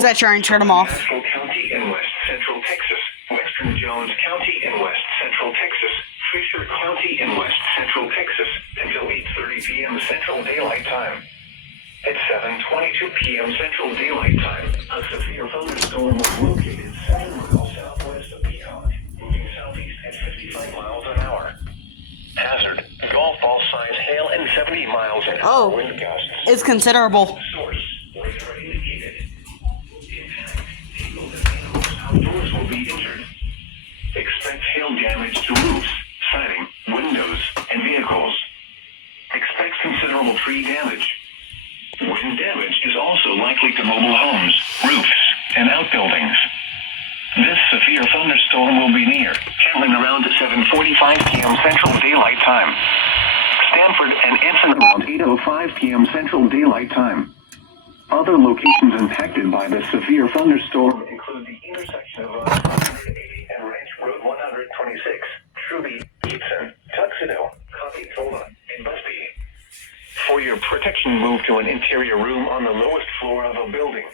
means that you're turn them off. Nashville County in West Central Texas. Western Jones County in West Central Texas. Fisher County in West Central Texas until 8:30 p.m. Central Daylight Time. At 7:22 p.m. Central Daylight Time, a severe thunderstorm was located 7 miles southwest of Peacock, moving southeast at 55 miles an hour. Hazard: golf ball size hail and 70 miles an hour wind gusts. It's considerable. Source: radar indicated. Impact: people and animals outdoors will be injured. Expect hail damage to roofs, siding, windows, and vehicles. Expect considerable tree damage. Wind damage is also likely to mobile homes, roofs, and outbuildings. This severe thunderstorm will be near, handling around 7:45 p.m. Central Daylight Time. Stanford and Edson around 8:05 p.m. Central Daylight Time. Other locations impacted by the severe thunderstorm include the intersection of 180 and Ranch Road 126, Truby, Gibson, Tuxedo, Capitola, and Busby. For your protection, move to an interior room on the lowest floor of a building.